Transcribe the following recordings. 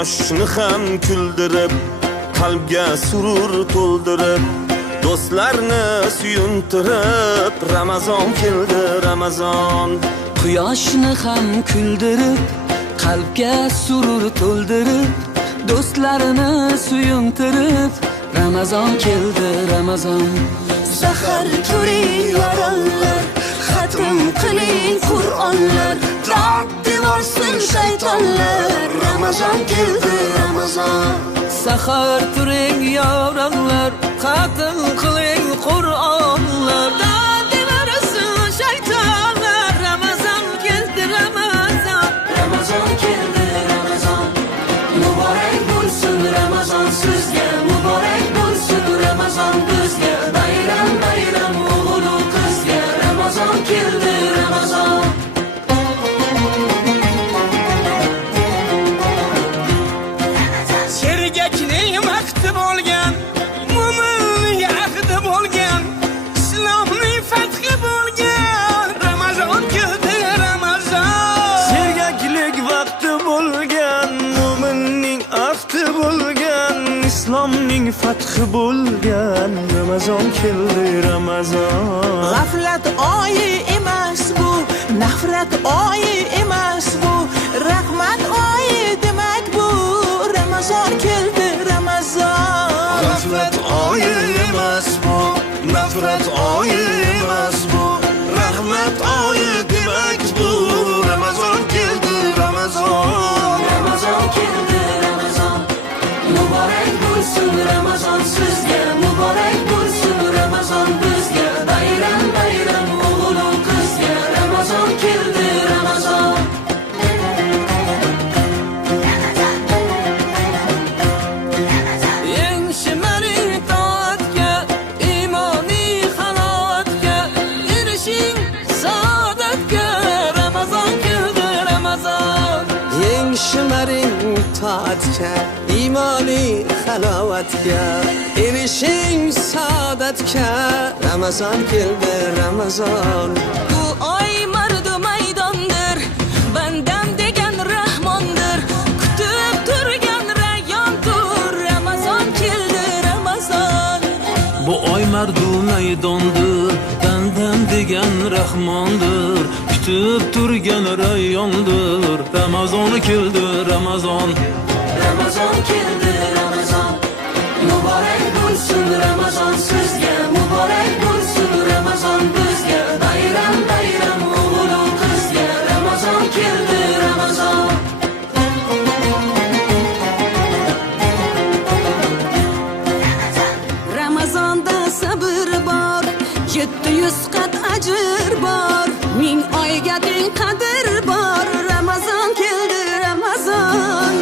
quyoshni ham kuldirib, qalbga surur to'ldirib, do'stlarni suyuntirib, Ramazon keldi, Ramazon. Quyoshni ham kuldirib, qalbga surur to'ldirib, do'stlarini suyuntirib, Ramazon keldi, Ramazon. Sahar ko'ring yorollar, xatm qiling Qur'onlar, dardni olsin shaytonlar. Ramazon keldi, Ramazon. Sahar turing yorollar, xatm qiling Qur'onlar, dardni olsin shaytonlar. Ramazon keldi, Ramazon. Ramazon keldi, Ramazon. Muborak bo'lsin Ramazon sizga, muborak bo'lsin Ramazon bizga. Bayram bayram o'g'il qizga, Ramazon keldi, Ramazon. Sergakning vaqti bo'lgan, mo'minning ahdi bo'lgan, islomning fathi bo'lgan, Ramazon keldi, Ramazon. Sergaklik vaqti bo'lgan, mo'minning ahdi bo'lgan, islomning fathi bo'lgan, Ramazon keldi, Ramazon. G'aflat oyi emas bu, nafrat oyi emas bu, rahmat oyi demak bu. Ramazon keldi, Ramazon. G'aflat oyi emas bu, nafrat oyi emas bu, rahmat oyi demak bu. Ramazon keldi, Ramazon. Ramazon keldi, Ramazon. Muborak bo'lsin Ramazon sizga, muborak bo'lsin Ramazon bizga. Bayram bayram o'g'il qizga, Ramazon keldi, Ramazon. Eng shimaring toatga, imoniy halovatga erishing saodatga, Ramazon keldi, Ramazon. Eng shimaring toatga, imoniy halovatga erishing saodatga, Ramazon keldi, Ramazon. Bu oy mardu maydondir, bandam degan rahmondir, kutib turgan rayyondir. Ramazon keldi, Ramazon. Bu oy mardu maydondir, bandam degan rahmondir, kutib turgan rayyondir. Ramazon keldi, Ramazon. Ramazon keldi, Ramazon. Muborak bo'lsin Ramazon sizga, muborak bo'lsin Ramazon bizga. Bayram bayram o'g'il qizga, Ramazon keldi, Ramazon. Ramazonda sabr bor, 700 qat ajr bor, 1000 oyga teng qadr bor. Ramazon keldi, Ramazon.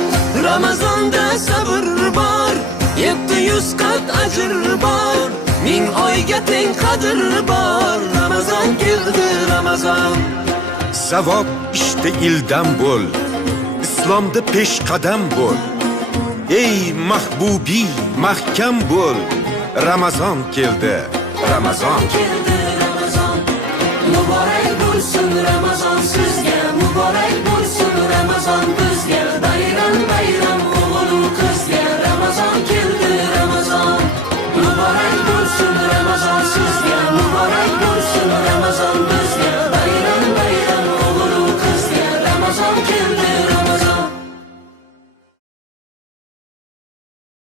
Ramazonda sabr bor, 700 qat ajr bor, 1000 oyga teng qadr bor. Ramazon keldi, Ramazon. Savob ishda ildam bo'l, islomda peshqadam bo'l. Ey mahbubi, mahkam bo'l. Ramazon keldi, Ramazon. Keldi, Ramazon. Muborak bo'lsin Ramazon sizga, muborak bo'lsin Ramazon